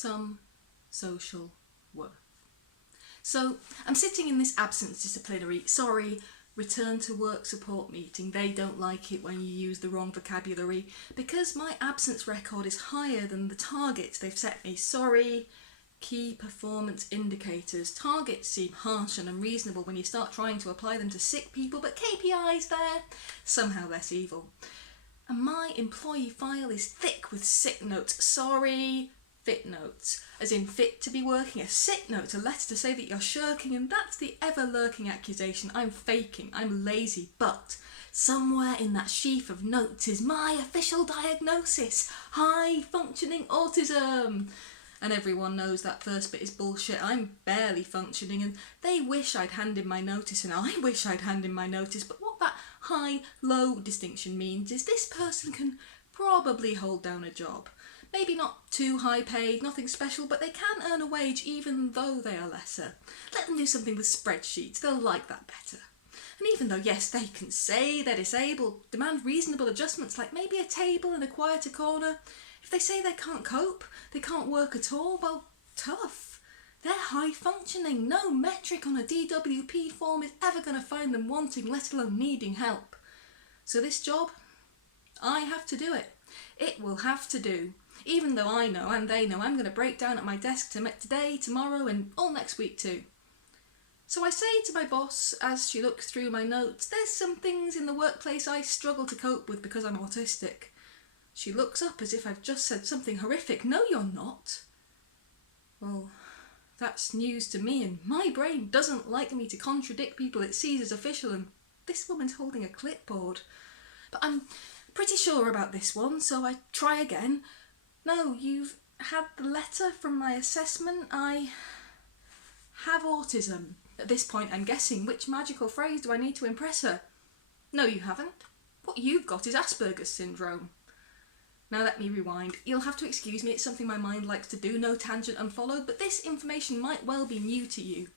some social worth. So I'm sitting in this absence disciplinary, return to work support meeting. They don't like it when you use the wrong vocabulary because my absence record is higher than the targets they've set me. Sorry, key performance indicators. Targets seem harsh and unreasonable when you start trying to apply them to sick people, but KPIs there, somehow less evil. And my employee file is thick with sick notes. Sorry, fit notes, as in fit to be working. A sick note, a letter to say that you're shirking, and that's the ever-lurking accusation. I'm faking, I'm lazy, but somewhere in that sheaf of notes is my official diagnosis: high-functioning autism. And everyone knows that first bit is bullshit. I'm barely functioning, and they wish I'd hand in my notice, and I wish I'd hand in my notice, but what that high-low distinction means is this person can probably hold down a job. Maybe not too high paid, nothing special, but they can earn a wage even though they are lesser. Let them do something with spreadsheets, they'll like that better. And even though, yes, they can say they're disabled, demand reasonable adjustments like maybe a table in a quieter corner. If they say they can't cope, they can't work at all, well, tough. They're high functioning. No metric on a DWP form is ever going to find them wanting, let alone needing help. So this job, I have to do it. It will have to do. Even though I know and they know I'm going to break down at my desk today, tomorrow and all next week too. So I say to my boss as she looks through my notes, there's some things in the workplace I struggle to cope with because I'm autistic. She looks up as if I've just said something horrific. No, you're not. Well, that's news to me, and my brain doesn't like me to contradict people it sees as official, and this woman's holding a clipboard. But I'm pretty sure about this one, so I try again. No, you've had the letter from my assessment. I have autism. At this point, I'm guessing, which magical phrase do I need to impress her? No, you haven't. What you've got is Asperger's syndrome. Now let me rewind. You'll have to excuse me, it's something my mind likes to do, no tangent unfollowed, but this information might well be new to you.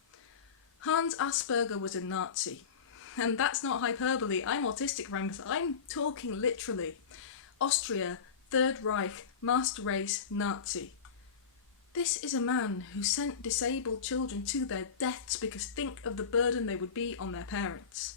Hans Asperger was a Nazi. And that's not hyperbole, I'm autistic, I'm talking literally. Austria, Third Reich, master race, Nazi. This is a man who sent disabled children to their deaths because think of the burden they would be on their parents.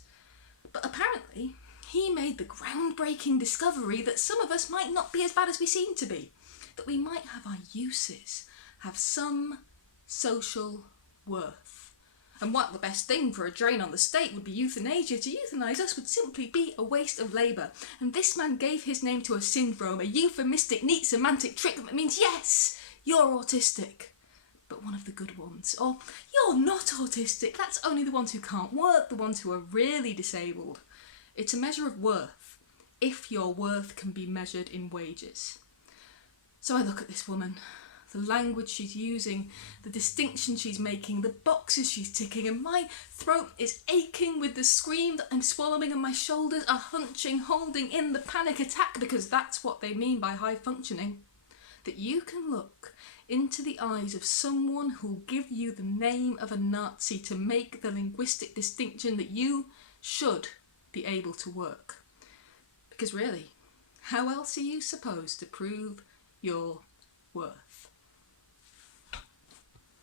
But apparently, he made the groundbreaking discovery that some of us might not be as bad as we seem to be, that we might have our uses, have some social worth. And what the best thing for a drain on the state would be euthanasia. To euthanise us would simply be a waste of labour. And this man gave his name to a syndrome, a euphemistic, neat semantic trick that means, yes, you're autistic, but one of the good ones. Or, you're not autistic, that's only the ones who can't work, the ones who are really disabled. It's a measure of worth, if your worth can be measured in wages. So I look at this woman, the language she's using, the distinction she's making, the boxes she's ticking, and my throat is aching with the scream that I'm swallowing, and my shoulders are hunching, holding in the panic attack, because that's what they mean by high functioning. That you can look into the eyes of someone who'll give you the name of a Nazi to make the linguistic distinction that you should be able to work. Because really, how else are you supposed to prove your worth?